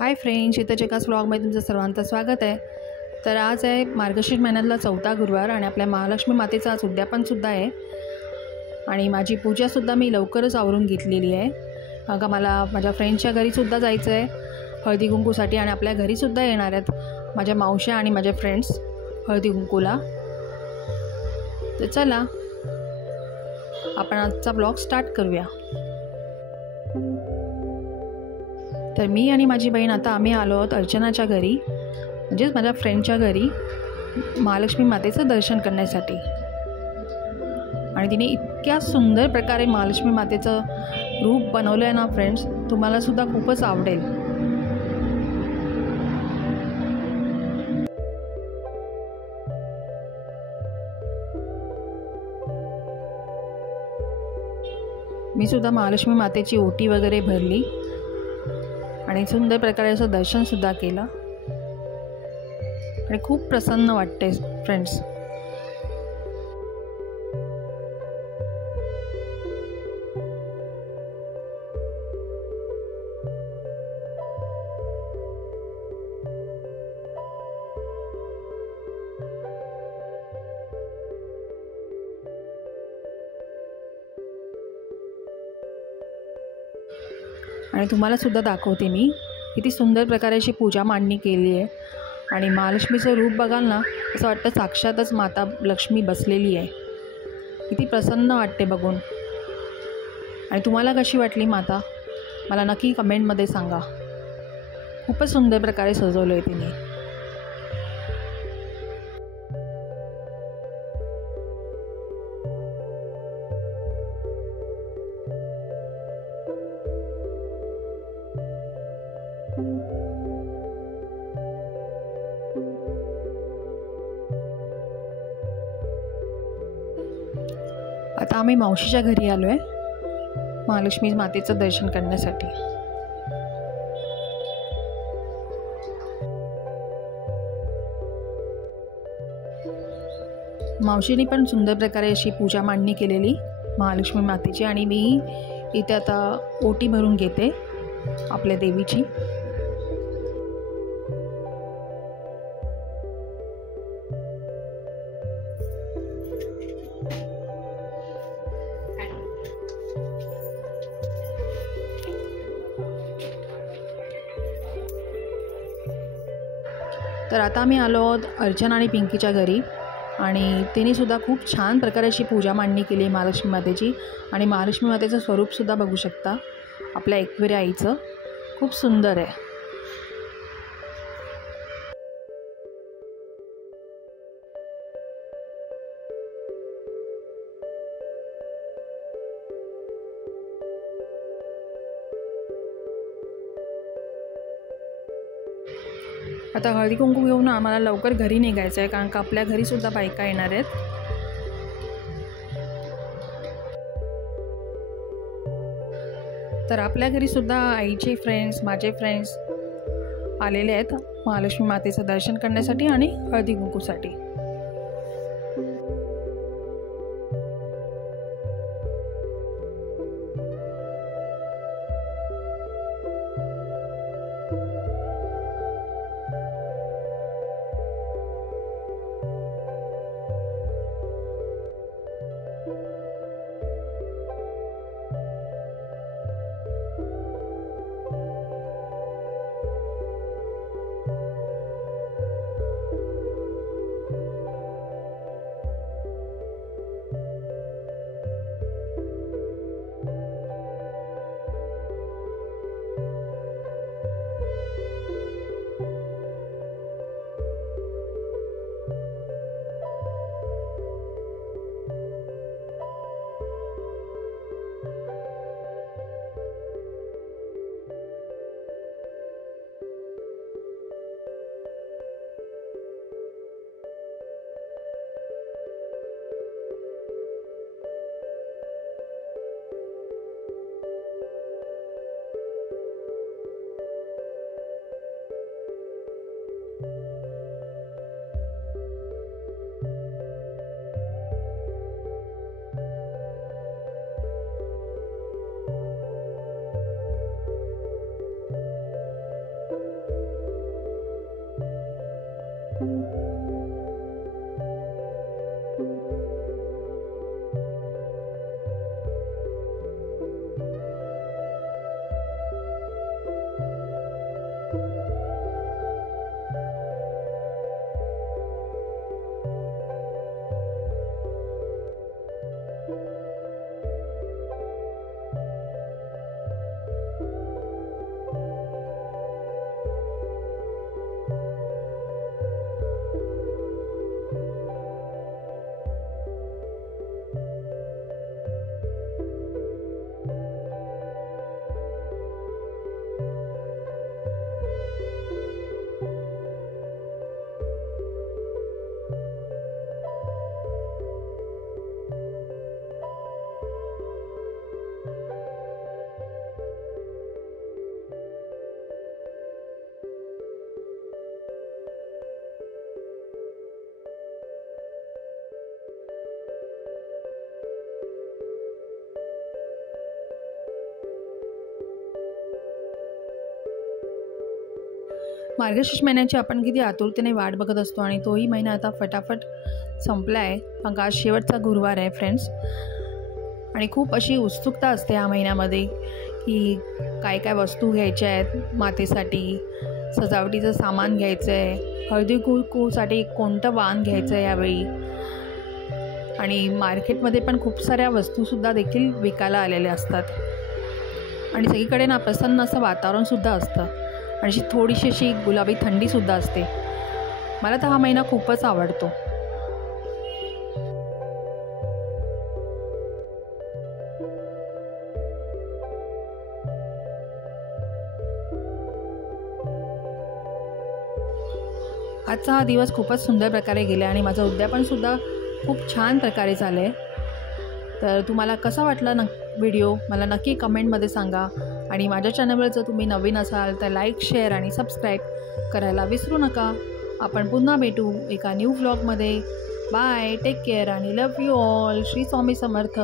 Hi friends, इथं एकाच व्लॉगमध्ये तुमचं सर्वांचं स्वागत आहे। तर आज आहे मार्गशीर्ष महिन्यातला 4था गुरुवार आणि आपल्या महालक्ष्मी मातेचा आज उद्यापनसुद्धा आहे आणि माझी पूजासुद्धा मी लवकरच आवरून घेतलेली आहे। का मला माझ्या फ्रेंड्सच्या घरीसुद्धा जायचं आहे हळदी कुंकूसाठी आणि आपल्या घरीसुद्धा येणार आहेत माझ्या मावश्या आणि माझे फ्रेंड्स हळदी कुंकूला। तर चला आपण आजचा ब्लॉग स्टार्ट करूया। तर मी आणि माझी बहीण आता आम्ही आलो आहोत अर्चनाच्या घरी, म्हणजेच माझ्या फ्रेंडच्या घरी महालक्ष्मी मातेचं दर्शन करण्यासाठी। आणि तिने इतक्या सुंदर प्रकारे महालक्ष्मी मातेचं रूप बनवलं आहे ना फ्रेंड्स, तुम्हाला सुद्धा खूपच आवडेल। मी सुद्धा महालक्ष्मी मातेची ओटी वगैरे भरली आणि सुंदर प्रकारे असं दर्शनसुद्धा केलं आणि खूप प्रसन्न वाटते फ्रेंड्स। आणि तुम्हाला सुद्धा दाखवते मी किती सुंदर प्रकारे अशी पूजा मांडणी केली आहे आणि महालक्ष्मीचं रूप बघाल ना, असं वाटतं साक्षातच माता लक्ष्मी बसलेली आहे। किती प्रसन्न वाटते बघून। आणि तुम्हाला कशी वाटली माता मला नक्की कमेंटमध्ये सांगा। खूपच सुंदर प्रकारे सजवलं आहे तिने। आता आम्ही मावशीच्या घरी आलो आहे महालक्ष्मी मातेचं दर्शन करण्यासाठी। मावशीने पण सुंदर प्रकारे अशी पूजा मांडणी केलेली महालक्ष्मी मातेची आणि मी इथे आता ओटी भरून घेते आपल्या देवीची। तर आता आम्ही आलो आहोत अर्चना आणि पिंकीच्या घरी आणि तिनेसुद्धा खूप छान प्रकारे अशी पूजा मांडणी केली आहे महालक्ष्मी मातेची। आणि महालक्ष्मी मातेचं स्वरूपसुद्धा बघू शकता आपल्या एकविरी आईचं, खूप सुंदर आहे। आता हळदी कुंकू घेऊन आम्हाला लवकर घरी निघायचं आहे, कारण का आपल्या घरीसुद्धा बायका येणार आहेत। तर आपल्या घरीसुद्धा आईचे फ्रेंड्स, माझे फ्रेंड्स आलेले आहेत महालक्ष्मी मातेचं दर्शन करण्यासाठी आणि हळदी कुंकूसाठी। मार्गशीर्ष महिन्याची आपण किती आतुरतेने वाट बघत असतो आणि तोही महिना आता फटाफट संपला आहे. मग आज शेवटचा गुरुवार आहे फ्रेंड्स, आणि खूप अशी उत्सुकता असते या महिन्यामध्ये की काय काय वस्तू घ्यायच्या आहेत मातेसाठी, सजावटीचं सामान घ्यायचं आहे, हळदी कुंकूसाठी कोणतं वाण घ्यायचं आहे यावेळी. आणि मार्केटमध्ये पण खूप साऱ्या वस्तूसुद्धा देखील विकायला आलेल्या असतात आणि सगळीकडे ना प्रसन्न असं वातावरणसुद्धा असतं आणि अशी थोडीशी अशी गुलाबी थंडीसुद्धा असते. मला तर हा महिना खूपच आवडतो. आजचा हा दिवस खूपच सुंदर प्रकारे गेला आणि माझं उद्यापनसुद्धा खूप छान प्रकारे झालं आहे. तर तुम्हाला कसा वाटला व्हिडिओ मला नक्की कमेंटमध्ये सांगा. आणि माझ्या चॅनलवर जर तुम्ही नवीन असाल तर लाईक, शेअर आणि सबस्क्राईब करायला विसरू नका. आपण पुन्हा भेटू एका न्यू व्लॉगमध्ये. बाय, टेक केअर आणि love you all. Shri Swami Samarth.